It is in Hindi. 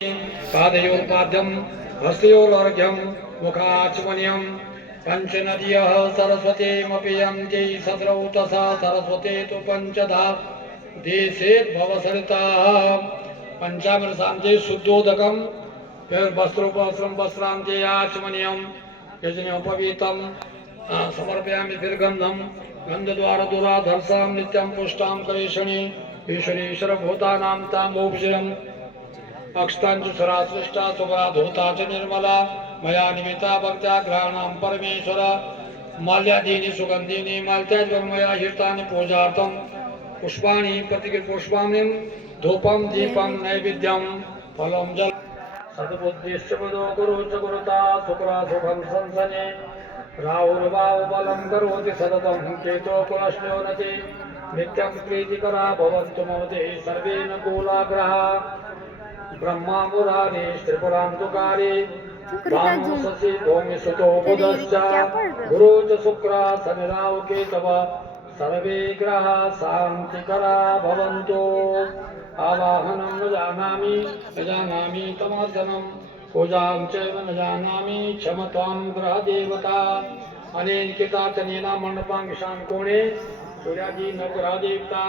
पादयोर्पाद्यं हस्तयोरर्घ्यं मुखाचमनीयं पञ्चनद्यः सरस्वतीमपि यन्ति सद्रौ तथा सरस्वती तु पञ्चधा देशेद्भवसरिताः पञ्चामृतान्ते शुद्धोदकं वस्त्रोपवस्त्रं वस्त्रान्ते आचमनीयं यजनोपवीतं समर्पयामि दीर्गन्धं गन्धद्वारदुराधर्षां नित्यं पुष्टां करेषणि ईश्वरीश्वरभूतानां तामोपशयम् अक्षतांचुसरा सृष्टा सुभरा धूता च निर्मला मया निमिता भक्त्या ग्रहाणां परमेश्वर माल्यादीनि सुगन्धीनि माल्याद्वन्मया हितानि पूजार्थं पुष्पाणि प्रतिपुष्पाणिं धूपं दीपं नैवेद्यं फलं जल सद्बुद्धिश्च पदो गुरु च गुरुता सुकरा सुखं संसने राहुर्भाव बलं करोति सततं केतो कुलश्योनति नित्यं प्रीतिकरा भवन्तु मम देहि सर्वे न कूलाग्रहा ब्रह्मा मुरारी त्रिपुरान्तुकारी वामसि भूमि सुतो बुधश्च गुरु च शुक्रा शनिराव केतव सर्वे ग्रहा शान्तिकरा भवन्तु आवाहनं न जानामि तमर्दनं पूजां चैव न जानामि क्षमतां ग्रहदेवता अनेन कितातनेन मण्डपाङ्गिशान् कोणे सूर्यादि नवग्रहदेवता